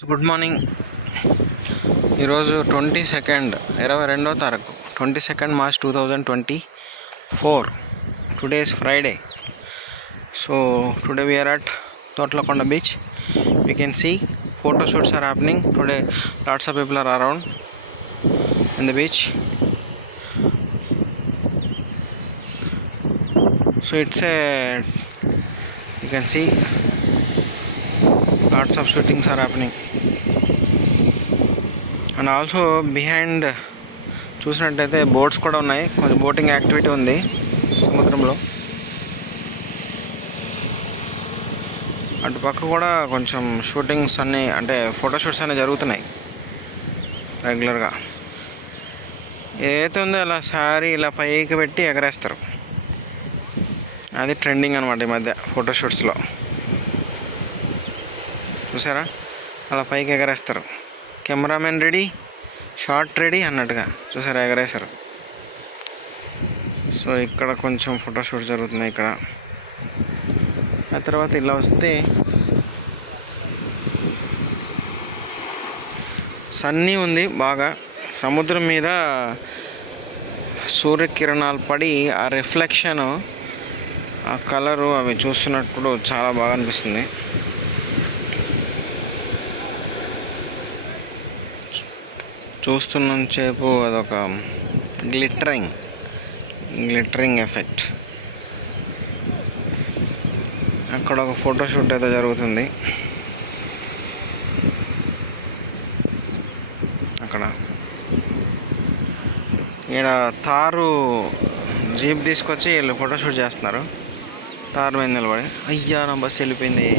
Good morning ఈరోజు twenty second ఇరవై రెండో తారీఖు twenty second March two thousand twenty four today is Friday so today we are at Thotlakonda beach we can see photo shoots are happening today lots of people are around in the beach so it's a you can see lots of shootings are happening. And also behind చూసినట్టయితే boats కూడా ఉన్నాయి. కొంచెం boating activity ఉంది సముద్రంలో. అటు పక్క కూడా కొంచెం షూటింగ్స్ అన్నీ అంటే ఫోటోషూట్స్ అన్నీ జరుగుతున్నాయి రెగ్యులర్గా ఏదైతే ఉందో అలా శారీ ఇలా పైకి పెట్టి ఎగరేస్తారు. అది ట్రెండింగ్ అనమాట ఈ మధ్య ఫోటోషూట్స్లో చూసారా? అలా పైకి ఎగరేస్తారు. కెమెరామెన్ రెడీ షార్ట్ రెడీ అన్నట్టుగా చూసారా ఎగరేశారు. సో ఇక్కడ కొంచెం ఫోటోషూట్ జరుగుతున్నాయి ఇక్కడ. ఆ తర్వాత ఇలా వస్తే సన్నీ ఉంది బాగా. సముద్రం మీద సూర్యకిరణాలు పడి ఆ రిఫ్లెక్షన్ ఆ కలరు అవి చూస్తున్నప్పుడు చాలా బాగా అనిపిస్తుంది. చూస్తున్నంతసేపు అదొక గ్లిటరింగ్ గ్లిటరింగ్ ఎఫెక్ట్ అక్కడ ఒక ఫోటోషూట్ ఏదో జరుగుతుంది. అక్కడ. ఈడ తారు జీప్ తీసుకొచ్చి వీళ్ళు ఫోటోషూట్ చేస్తున్నారు. తారు మీద నిలబడి అయ్యా నా బస్సు వెళ్ళిపోయింది.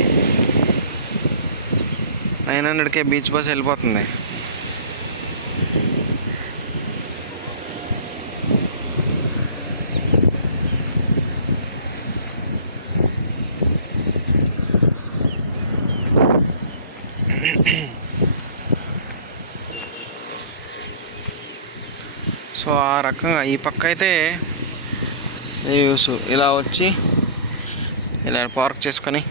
నైన్ హండ్రెడ్కే బీచ్ బస్ వెళ్ళిపోతుంది. సో ఆ రకంగా ఈ పక్క అయితే వ్యూస్ ఇలా వచ్చి ఇలా పార్క్ చేసుకొని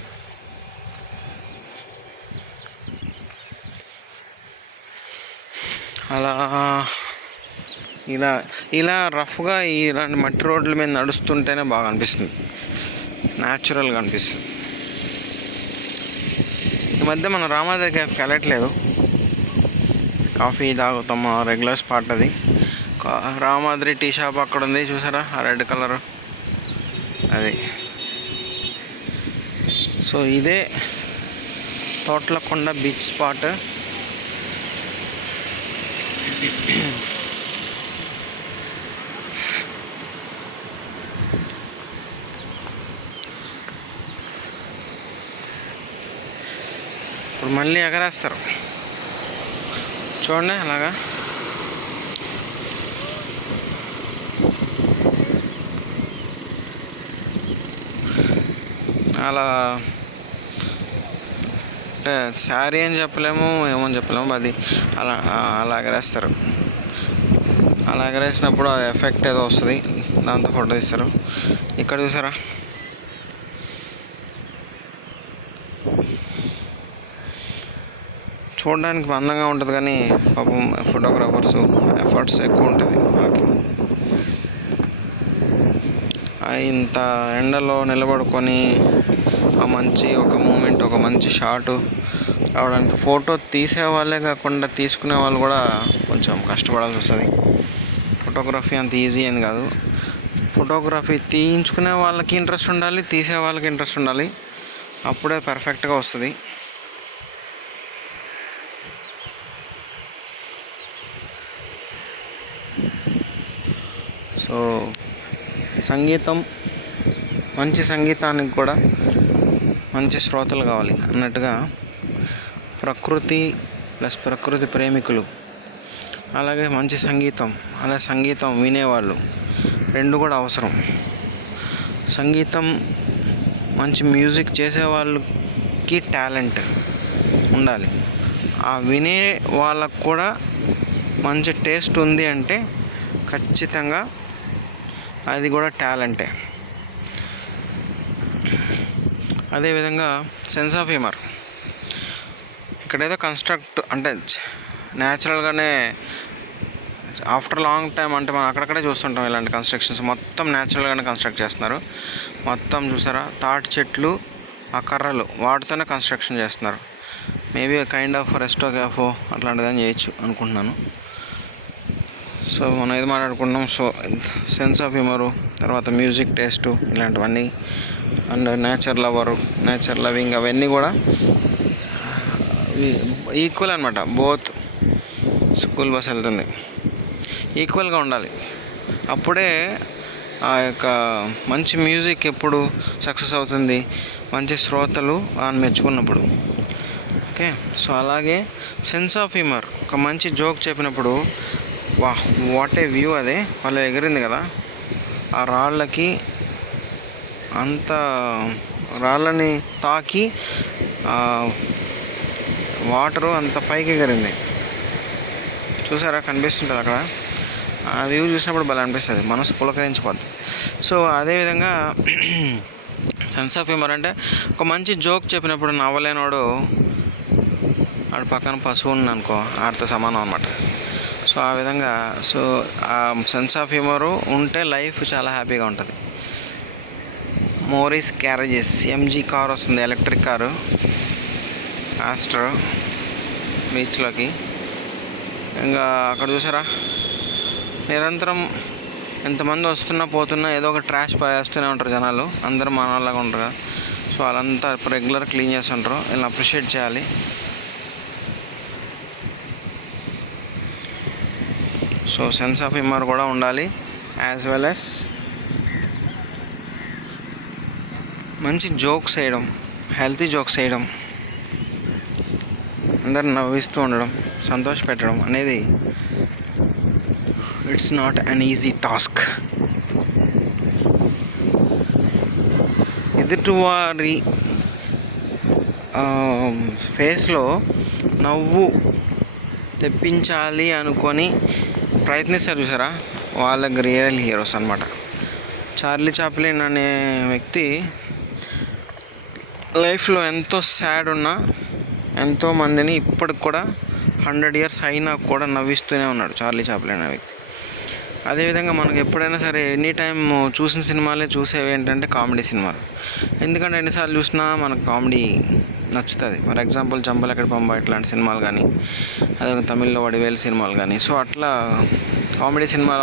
అలా ఇలా ఇలా రఫ్గా ఇలాంటి మట్టి రోడ్ల మీద నడుస్తుంటేనే బాగా అనిపిస్తుంది. న్యాచురల్గా అనిపిస్తుంది. ఈ మధ్య మనం రామాదేవి క్యాఫ్కి వెళ్ళట్లేదు కాఫీ తాగుతాం రెగ్యులర్ స్పాట్ అది. కా- రామాద్రి టీ షాప్ అక్కడ ఉంది చూసారా? ఆ రెడ్ కలర్ అది. సో ఇదే తోట్లకొండ బీచ్ స్పాట్ ఇప్పుడు మళ్ళీ ఎగరేస్తారు. చూడండి అలాగా. అలా అంటే శారీ అని చెప్పలేము ఏమని చెప్పలేము అది అలా అలా ఎగరేస్తారు. అలా ఎగరేసినప్పుడు ఆ ఎఫెక్ట్ ఏదో వస్తుంది దాంతో ఫోటో తీస్తారు. ఇక్కడ చూసారా? చూడడానికి అందంగా ఉంటుంది కానీ పాపం ఫోటోగ్రాఫర్స్ ఎఫర్ట్స్ ఎక్కువ ఉంటుంది వాళ్ళకి ఇంత ఎండలో నిలబడుకొని ఆ మంచి ఒక మూమెంట్ ఒక మంచి షాటు రావడానికి ఫోటో తీసే వాళ్ళే కాకుండా తీసుకునే వాళ్ళు కూడా కొంచెం కష్టపడాల్సి వస్తుంది. ఫోటోగ్రఫీ అంత ఈజీ అని కాదు. ఫోటోగ్రఫీ తీయించుకునే వాళ్ళకి ఇంట్రెస్ట్ ఉండాలి తీసే వాళ్ళకి ఇంట్రెస్ట్ ఉండాలి. అప్పుడే పర్ఫెక్ట్గా వస్తుంది. సో సంగీతం మంచి సంగీతానికి కూడా మంచి శ్రోతలు కావాలి అన్నట్టుగా ప్రకృతి ప్లస్ ప్రకృతి ప్రేమికులు అలాగే మంచి సంగీతం అలా సంగీతం వినేవాళ్ళు రెండు కూడా అవసరం. సంగీతం మంచి మ్యూజిక్ చేసే వాళ్ళకి టాలెంట్ ఉండాలి. ఆ వినే వాళ్ళకు కూడా మంచి టేస్ట్ ఉంది అంటే ఖచ్చితంగా అది కూడా టాలెంటే. అదేవిధంగా సెన్స్ ఆఫ్ హ్యూమర్. ఇక్కడేదో కన్స్ట్రక్ట్ అంటే న్యాచురల్గానే ఆఫ్టర్ లాంగ్ టైం అంటే మనం అక్కడక్కడే చూస్తుంటాం ఇలాంటి కన్స్ట్రక్షన్స్. మొత్తం న్యాచురల్గానే కన్స్ట్రక్ట్ చేస్తున్నారు. మొత్తం చూసారా? తాటి చెట్లు ఆ కర్రలు వాటితోనే కన్స్ట్రక్షన్ చేస్తున్నారు. Maybe kind of resto cafe అట్లాంటిదని చేయొచ్చు అనుకుంటున్నాను. సో మనం ఏది మాట్లాడుకుంటున్నాం? సో సెన్స్ ఆఫ్ హ్యూమరు తర్వాత మ్యూజిక్ టేస్ట్ ఇలాంటివన్నీ and nature lover nature loving అవన్నీ కూడా ఈక్వల్ అనమాట బోత్ స్కూల్ బస్ వెళ్తుంది. ఈక్వల్గా ఉండాలి. అప్పుడే ఆ యొక్క మంచి మ్యూజిక్ ఎప్పుడు సక్సెస్ అవుతుంది? మంచి శ్రోతలు అని మెచ్చుకున్నప్పుడు. ఓకే సో అలాగే సెన్స్ ఆఫ్ హ్యూమర్ ఒక మంచి జోక్ చెప్పినప్పుడు వా వాట్ ఏ వ్యూ అదే. వాళ్ళు ఎగిరింది కదా. ఆ రాళ్ళకి అంత రాళ్ళని తాకి వాటరు అంత పైకి ఎగిరింది. చూసారా? కనిపిస్తుంటుంది అక్కడ. ఆ వ్యూ చూసినప్పుడు భలే అనిపిస్తుంది. మనసు పులకరించిపోద్ది సో అదేవిధంగా సెన్స్ ఆఫ్ హ్యూమర్ అంటే ఒక మంచి జోక్ చెప్పినప్పుడు నవ్వలేనోడు ఆడ పక్కన పశువు ఉంది అనుకో ఆడితో సమానం అనమాట సో ఆ విధంగా సో ఆ సెన్స్ ఆఫ్ హ్యూమరు ఉంటే లైఫ్ చాలా హ్యాపీగా ఉంటుంది. మోరీస్ క్యారేజెస్ ఎంజీ కార్ వస్తుంది ఎలక్ట్రిక్ కారు ఆస్టర్ బీచ్లోకి ఇంకా అక్కడ చూసారా? నిరంతరం ఎంతమంది వస్తున్నా పోతున్నా ఏదో ఒక ట్రాష్ వేస్తూనే ఉంటారు జనాలు. అందరూ మనలాగా ఉంటారు కదా. సో వాళ్ళంతా రెగ్యులర్ క్లీన్ చేస్తుంటారు. వీళ్ళని అప్రిషియేట్ చేయాలి. సో సెన్స్ ఆఫ్ హ్యూమర్ కూడా ఉండాలి యాజ్ వెల్ యాజ్ మంచి జోక్స్ వేయడం హెల్తీ జోక్స్ వేయడం అందరు నవ్విస్తూ ఉండడం సంతోష పెట్టడం అనేది it's not an easy task ఎదుటివారి ఫేస్లో నవ్వు తెప్పించాలి అనుకొని ప్రయత్నిస్తారు చూసారా? వాళ్ళకి రియల్ హీరోస్ అనమాట చార్లీ చాప్లిన్ అనే వ్యక్తి లైఫ్లో ఎంతో సాడ్ ఉన్నా ఎంతో మందిని ఇప్పటికి కూడా హండ్రెడ్ ఇయర్స్ అయినా కూడా నవ్విస్తూనే ఉన్నాడు చార్లీ చాప్లిన్ అనే వ్యక్తి. అదేవిధంగా మనకు ఎప్పుడైనా సరే ఎనీ టైం చూసిన సినిమాలే చూసేవి ఏంటంటే కామెడీ సినిమాలు. ఎందుకంటే ఎన్నిసార్లు చూసినా మనకు కామెడీ నచ్చుతుంది. ఫర్ ఎగ్జాంపుల్ చంపలక్కడి బొమ్మ ఇట్లాంటి సినిమాలు కానీ అదే తమిళ్ళో వడివేలు సినిమాలు కానీ సో అట్లా కామెడీ సినిమాలు